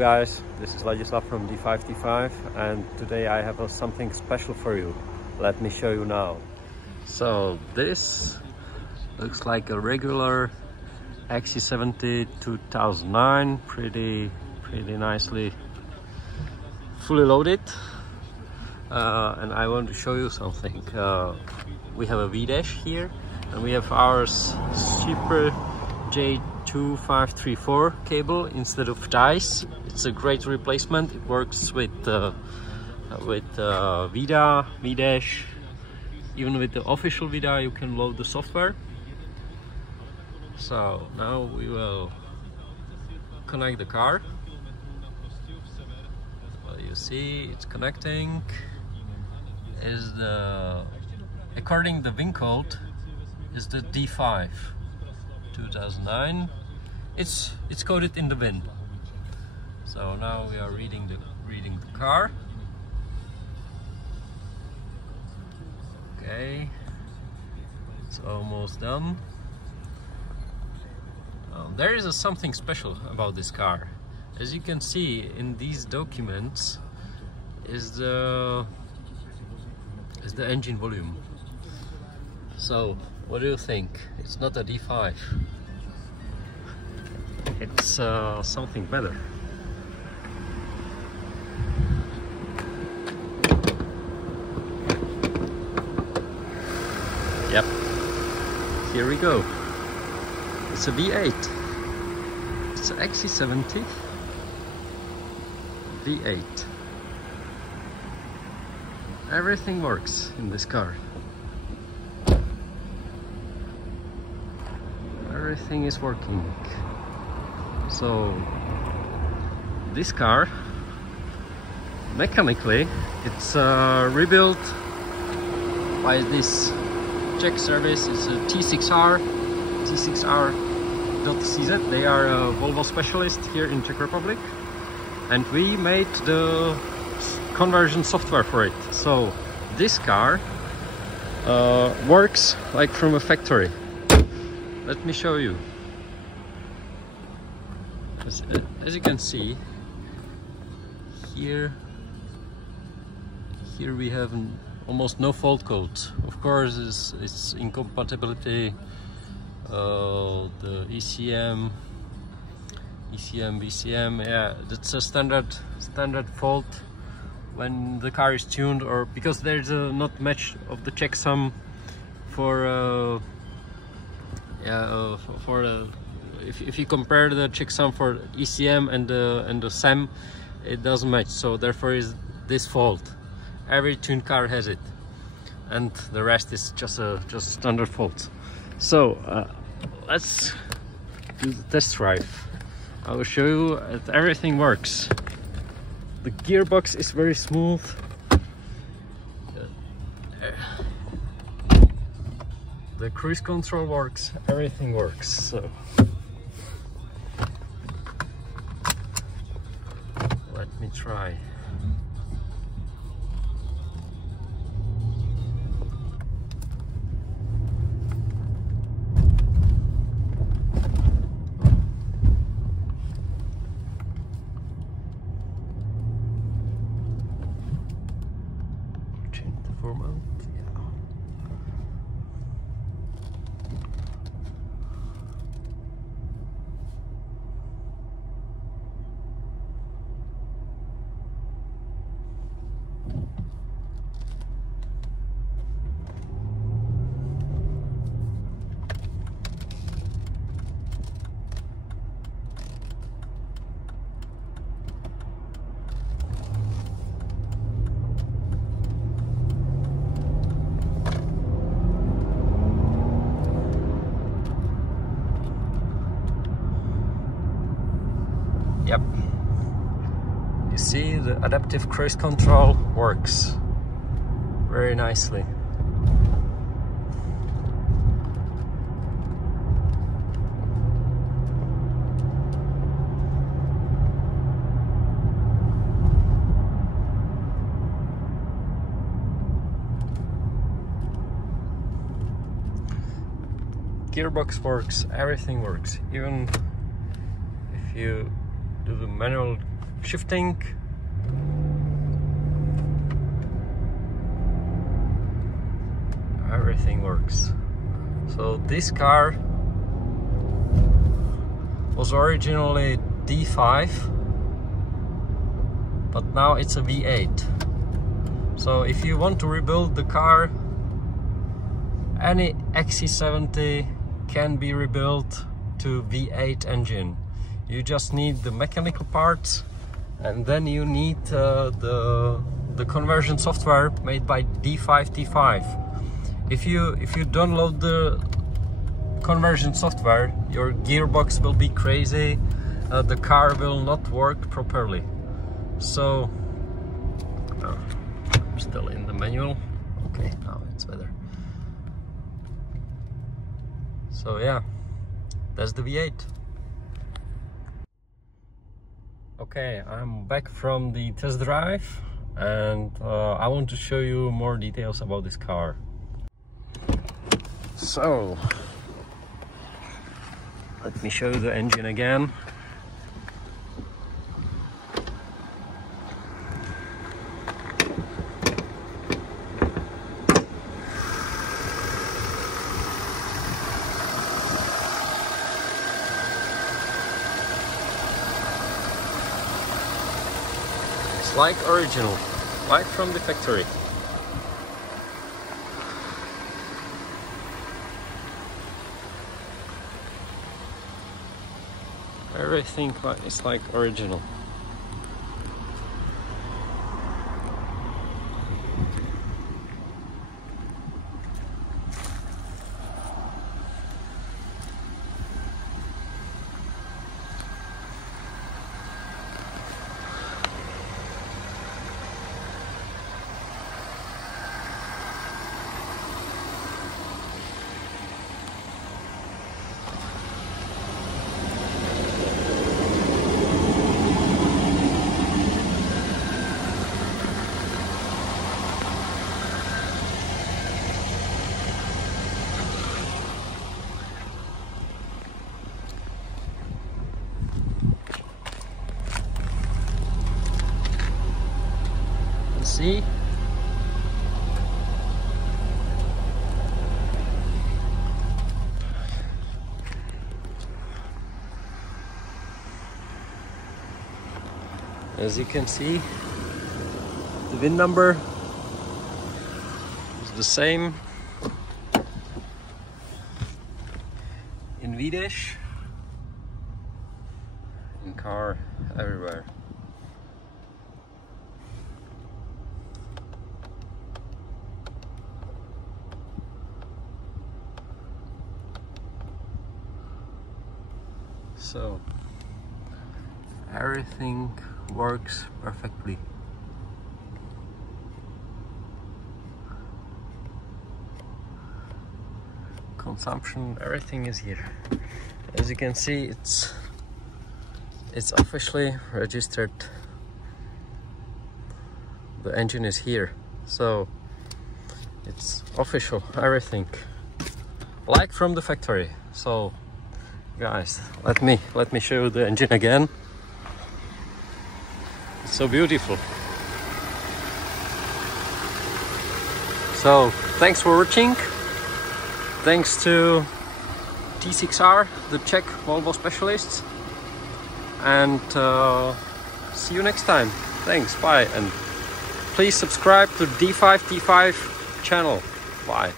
guys, this is Ladislav from D5 and today I have something special for you. Let me show you now. So this looks like a regular XC70 2009, pretty nicely fully loaded, and I want to show you something. We have a V-dash here and we have our cheaper J2534 cable instead of ties. It's a great replacement. It works with VIDA, V-dash. Even with the official VIDA you can load the software. So now we will connect the car. Well, you see it's connecting. Is the according to the VIN code is the D5 2009. It's coded in the VIN. So now we are reading the car. Okay, it's almost done. There is something special about this car. As you can see in these documents is the engine volume. So what do you think? It's not a D5. It's something better. Yep, here we go. It's a V8. It's an XC70 V8. Everything works in this car. Everything is working. So this car, mechanically, it's rebuilt by this Czech service. It's a T6R.cz. They are a Volvo specialist here in Czech Republic, and we made the conversion software for it. So this car works like from a factory. Let me show you. As you can see, here we have almost no fault codes. Of course, it's incompatibility. The ECM, VCM. Yeah, that's a standard fault when the car is tuned, or because there's a not match of the checksum for if you compare the checksum for ECM and the SEM, it doesn't match. So therefore is this fault. Every tuned car has it, and the rest is just standard faults. So let's do the test drive. I will show you that everything works. The gearbox is very smooth. The cruise control works. Everything works. So let me try. Change the format. Yep, you see the adaptive cruise control works very nicely. gearbox works, everything works. Even if you do the manual shifting. Everything works. So this car was originally D5, but now it's a V8. So if you want to rebuild the car, any XC70 can be rebuilt to V8 engine. You just need the mechanical parts, and then you need the conversion software made by D5. If you download the conversion software, your gearbox will be crazy, the car will not work properly. So I'm still in the manual. Okay, now it's better. So yeah, that's the V8. Okay, I'm back from the test drive, and I want to show you more details about this car. So let me show you the engine again. It's like original, like from the factory. Everything is like original. See? As you can see, the VIN number is the same in Swedish, in car, everywhere. So everything works perfectly. Consumption, everything is here. As you can see, it's officially registered. The engine is here, so it's official, everything like from the factory. So guys, let me show you the engine again. It's so beautiful. So thanks for watching. Thanks to T6R, the Czech Volvo specialists, and see you next time. Thanks, bye, and please subscribe to D5 channel. Bye.